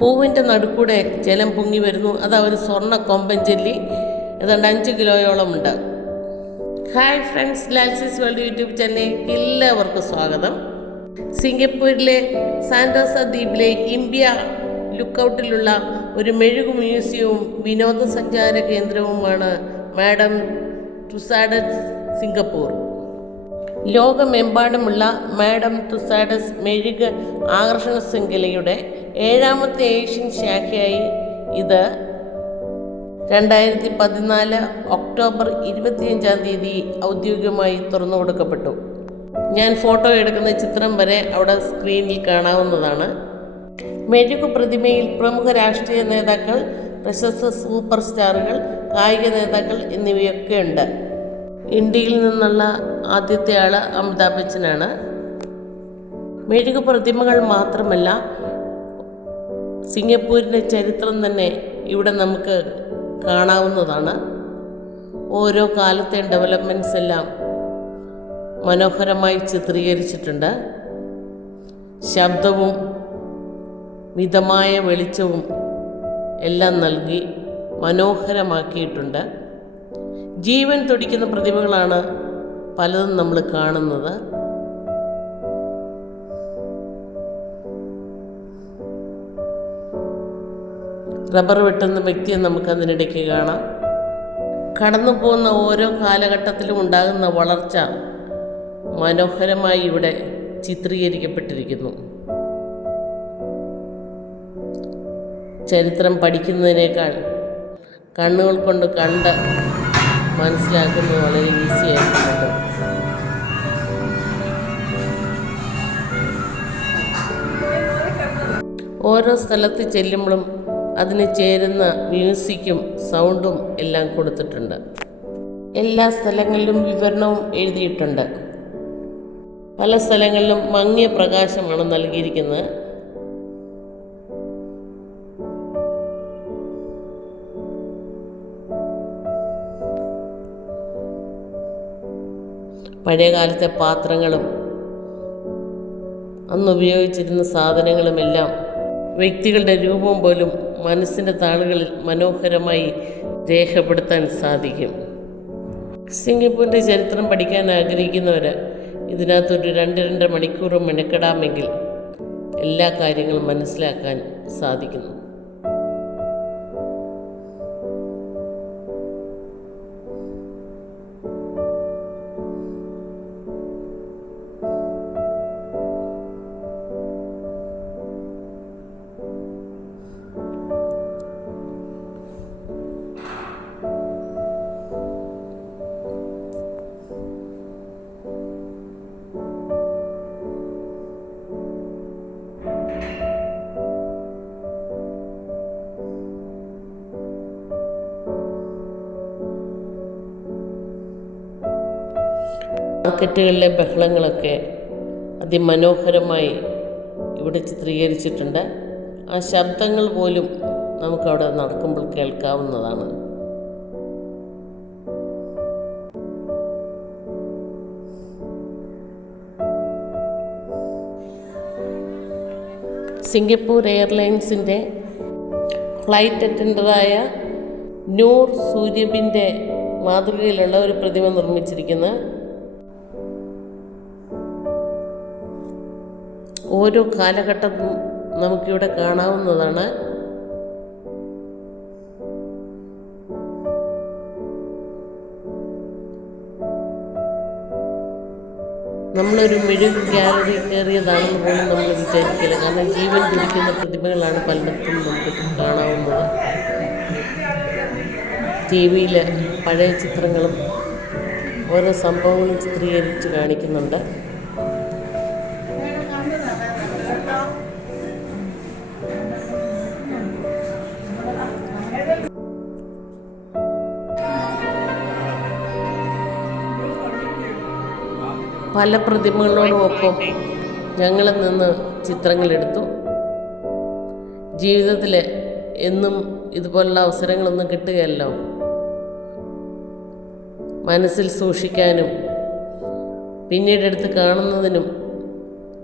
പൂവിൻ്റെ നടുക്കൂടെ ജലം പൊങ്ങി വരുന്നു. അത് ഒരു സ്വർണ്ണ കൊമ്പൻ ചെല്ലി ഏതാണ്ട് 5 കിലോയോളമുണ്ട്. ഹായ് ഫ്രണ്ട്സ്, ലാൽസിസ് വേൾഡ് യൂട്യൂബ് ചാനലിലേക്ക് എല്ലാവർക്കും സ്വാഗതം. സിംഗപ്പൂരിലെ സാന്റോസ ദ്വീപിലെ ഇംബിയ ലുക്കൗട്ടിലുള്ള ഒരു മെഴുകു മ്യൂസിയവും വിനോദസഞ്ചാര കേന്ദ്രവുമാണ് മാഡം തുസാഡസ് സിംഗപ്പൂർ. ലോകമെമ്പാടുമുള്ള മാഡം തുസാഡസ് മെഴുക് ആകർഷണ ശൃംഖലയുടെ 7ാമത്തെ ഏഷ്യൻ ശാഖയായി ഇത് 2014 ഒക്ടോബർ 25 ഔദ്യോഗികമായി തുറന്നു കൊടുക്കപ്പെട്ടു. ഞാൻ ഫോട്ടോ എടുക്കുന്ന ചിത്രം വരെ അവിടെ സ്ക്രീനിൽ കാണാവുന്നതാണ്. മെഴുകു പ്രതിമയിൽ പ്രമുഖ രാഷ്ട്രീയ നേതാക്കൾ, പ്രശസ്ത സൂപ്പർ സ്റ്റാറുകൾ, കായിക നേതാക്കൾ എന്നിവയൊക്കെ ഉണ്ട്. ഇന്ത്യയിൽ നിന്നുള്ള ആദ്യത്തെ ആൾ അമിതാഭ് ബച്ചനാണ്. മെഴുകു പ്രതിമകൾ മാത്രമല്ല, സിംഗപ്പൂരിൻ്റെ ചരിത്രം തന്നെ ഇവിടെ നമുക്ക് കാണാവുന്നതാണ്. ഓരോ കാലത്തെ ഡെവലപ്മെൻറ്റ്സ് എല്ലാം മനോഹരമായി ചിത്രീകരിച്ചിട്ടുണ്ട്. ശബ്ദവും മിതമായ വെളിച്ചവും എല്ലാം നൽകി മനോഹരമാക്കിയിട്ടുണ്ട്. ജീവൻ തുടിക്കുന്ന പ്രതിമകളാണ് പലതും നമ്മൾ കാണുന്നത്. റബ്ബർ വെട്ടുന്ന വ്യക്തിയെ നമുക്ക് അതിനിടയ്ക്ക് കാണാം. കടന്നു പോകുന്ന ഓരോ കാലഘട്ടത്തിലും ഉണ്ടാകുന്ന വളർച്ച മനോഹരമായി ഇവിടെ ചിത്രീകരിക്കപ്പെട്ടിരിക്കുന്നു. ചരിത്രം പഠിക്കുന്നതിനേക്കാൾ കണ്ണുകൾ കൊണ്ട് കണ്ട് മനസ്സിലാക്കുന്നത് വളരെ ഈസിയായിട്ടുണ്ട്. ഓരോ സ്ഥലത്ത് ചെല്ലുമ്പോഴും അതിന് ചേരുന്ന മ്യൂസിക്കും സൗണ്ടും എല്ലാം കൊടുത്തിട്ടുണ്ട്. എല്ലാ സ്ഥലങ്ങളിലും വിവരണവും എഴുതിയിട്ടുണ്ട്. പല സ്ഥലങ്ങളിലും മങ്ങിയ പ്രകാശമാണ് നൽകിയിരിക്കുന്നത്. പഴയകാലത്തെ പാത്രങ്ങളും അന്ന് ഉപയോഗിച്ചിരുന്ന സാധനങ്ങളുമെല്ലാം വ്യക്തികളുടെ രൂപം പോലും മനസ്സിൻ്റെ താളുകളിൽ മനോഹരമായി രേഖപ്പെടുത്താൻ സാധിക്കും. സിംഗപ്പൂരിൻ്റെ ചരിത്രം പഠിക്കാൻ ആഗ്രഹിക്കുന്നവർ ഇതിനകത്തൊരു 2-2.5 മണിക്കൂർ മെനക്കെടാമെങ്കിൽ എല്ലാ കാര്യങ്ങളും മനസ്സിലാക്കാൻ സാധിക്കുന്നു. മാർക്കറ്റുകളിലെ ബഹളങ്ങളൊക്കെ അതിമനോഹരമായി ഇവിടെ ചിത്രീകരിച്ചിട്ടുണ്ട്. ആ ശബ്ദങ്ങൾ പോലും നമുക്കവിടെ നടക്കുമ്പോൾ കേൾക്കാവുന്നതാണ്. സിംഗപ്പൂർ എയർലൈൻസിൻ്റെ ഫ്ലൈറ്റ് അറ്റൻഡറായ നൂർ സൂര്യബിൻ്റെ മാതൃകയിലുള്ള ഒരു പ്രതിമ നിർമ്മിച്ചിരിക്കുന്ന ഓരോ കാലഘട്ടവും നമുക്കിവിടെ കാണാവുന്നതാണ്. നമ്മളൊരു മെഴുകു ഗാലറി കയറിയതാണെന്ന് പോലും നമ്മൾ വിചാരിക്കില്ല. കാരണം ജീവൻ തുടിക്കുന്ന പ്രതിമകളാണ് പലയിടത്തും നമുക്ക് കാണാവുന്നത്. TV-യിൽ പഴയ ചിത്രങ്ങളും ഓരോ സംഭവങ്ങളും ചിത്രീകരിച്ച് കാണിക്കുന്നുണ്ട്. പല പ്രതിമകളോടുമൊപ്പം ഞങ്ങൾ നിന്ന് ചിത്രങ്ങളെടുത്തു. ജീവിതത്തിൽ എന്നും ഇതുപോലുള്ള അവസരങ്ങളൊന്നും കിട്ടുകയല്ലോ. മനസ്സിൽ സൂക്ഷിക്കാനും പിന്നീട് എടുത്ത് കാണുന്നതിനും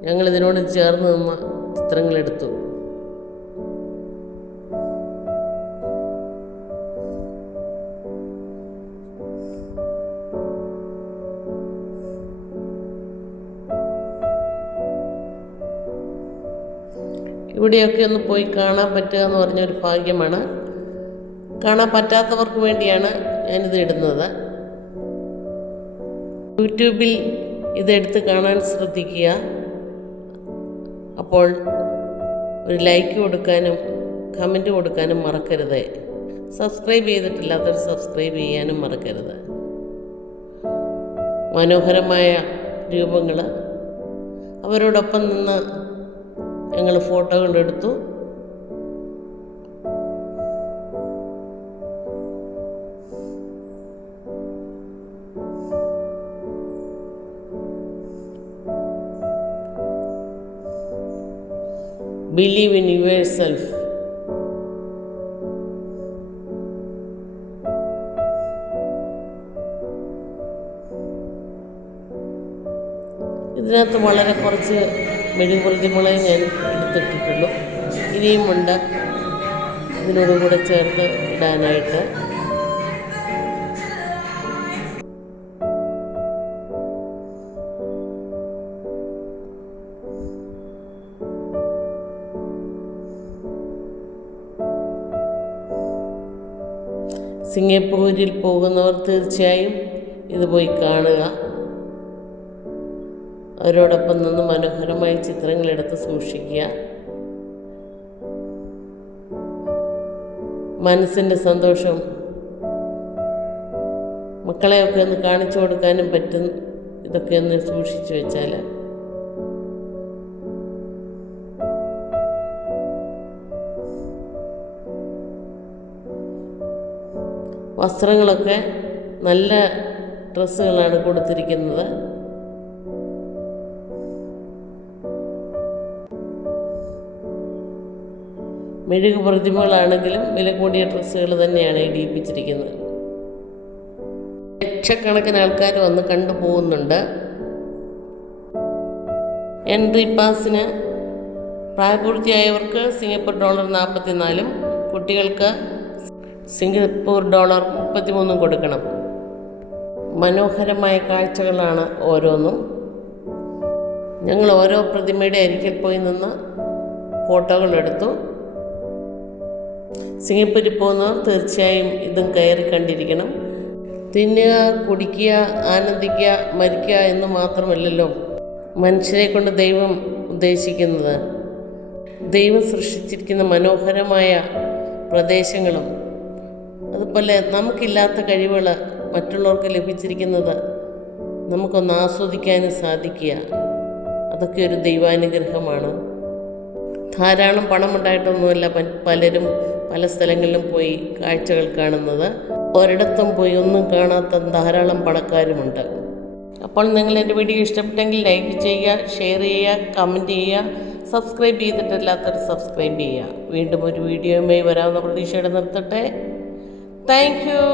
ഞങ്ങളിതിനോട് ചേർന്ന് നിന്ന് ചിത്രങ്ങളെടുത്തു. ഇവിടെയൊക്കെ ഒന്ന് പോയി കാണാൻ പറ്റുക എന്ന് പറഞ്ഞൊരു ഭാഗ്യമാണ്. കാണാൻ പറ്റാത്തവർക്ക് വേണ്ടിയാണ് ഞാനിത് ഇടുന്നത്. യൂട്യൂബിൽ ഇതെടുത്ത് കാണാൻ ശ്രദ്ധിക്കുക. അപ്പോൾ ഒരു ലൈക്ക് കൊടുക്കാനും കമൻറ്റ് കൊടുക്കാനും മറക്കരുത്. സബ്സ്ക്രൈബ് ചെയ്തിട്ടില്ലാത്തവർ സബ്സ്ക്രൈബ് ചെയ്യാനും മറക്കരുത്. മനോഹരമായ രൂപങ്ങൾ, അവരോടൊപ്പം നിന്ന് ഞങ്ങൾ ഫോട്ടോകളെടുത്തു. Believe in yourself. ഇതിനകത്ത് വളരെ കുറച്ച് മെഴുകുപ്രതിമകളെ ഞാൻ എടുത്തിട്ടിട്ടുള്ളൂ. ഇനിയുമുണ്ട് ഇതിനോടും കൂടെ ചേർത്ത് ഇടാനായിട്ട്. സിംഗപ്പൂരിൽ പോകുന്നവർ തീർച്ചയായും ഇത് പോയി കാണുക. അവരോടൊപ്പം നിന്ന് മനോഹരമായ ചിത്രങ്ങളെടുത്ത് സൂക്ഷിക്കുക. മനസ്സിൻ്റെ സന്തോഷം മക്കളെയൊക്കെ ഒന്ന് കാണിച്ചു കൊടുക്കാനും പറ്റും. ഇതൊക്കെ ഒന്ന് സൂക്ഷിച്ചു വെച്ചാൽ വസ്ത്രങ്ങളൊക്കെ നല്ല ഡ്രസ്സുകളാണ് കൊടുത്തിരിക്കുന്നത്. മെഴുകു പ്രതിമകളാണെങ്കിലും വില കൂടിയ ഡ്രസ്സുകൾ തന്നെയാണ് ഇടിയിപ്പിച്ചിരിക്കുന്നത്. ലക്ഷക്കണക്കിന് ആൾക്കാർ വന്ന് കണ്ടുപോകുന്നുണ്ട്. എൻട്രി പാസിന് പ്രായപൂർത്തിയായവർക്ക് സിംഗപ്പൂർ ഡോളർ 44, കുട്ടികൾക്ക് സിംഗപ്പൂർ ഡോളർ 33 കൊടുക്കണം. മനോഹരമായ കാഴ്ചകളാണ് ഓരോന്നും. ഞങ്ങൾ ഓരോ പ്രതിമയുടെ അരികിൽ പോയി നിന്ന് ഫോട്ടോകളെടുത്തു. സിംഗപ്പൂരിൽ പോകുന്നവർ തീർച്ചയായും ഇതും കയറി കണ്ടിരിക്കണം. തിന്നുക, കുടിക്കുക, ആനന്ദിക്കുക, മരിക്കുക എന്ന് മാത്രമല്ലല്ലോ മനുഷ്യരെ കൊണ്ട് ദൈവം ഉദ്ദേശിക്കുന്നത്. ദൈവം സൃഷ്ടിച്ചിരിക്കുന്ന മനോഹരമായ പ്രദേശങ്ങളും അതുപോലെ നമുക്കില്ലാത്ത കഴിവുകൾ മറ്റുള്ളവർക്ക് ലഭിച്ചിരിക്കുന്നത് നമുക്കൊന്ന് ആസ്വദിക്കാനും സാധിക്കുക, അതൊക്കെ ഒരു ദൈവാനുഗ്രഹമാണ്. ധാരാളം പണമുണ്ടായിട്ടൊന്നുമല്ല പലരും പല സ്ഥലങ്ങളിലും പോയി കാഴ്ചകൾ കാണുന്നത്. ഒരിടത്തും പോയി ഒന്നും കാണാത്ത ധാരാളം പണക്കാരുമുണ്ട്. അപ്പോൾ നിങ്ങൾ എൻ്റെ വീഡിയോ ഇഷ്ടപ്പെട്ടെങ്കിൽ ലൈക്ക് ചെയ്യുക, ഷെയർ ചെയ്യുക, കമൻറ്റ് ചെയ്യുക. സബ്സ്ക്രൈബ് ചെയ്തിട്ടില്ലാത്തവർ സബ്സ്ക്രൈബ് ചെയ്യുക. വീണ്ടും ഒരു വീഡിയോയുമായി വരാവുന്ന പ്രതീക്ഷയോടെ നിർത്തട്ടെ. Thank you.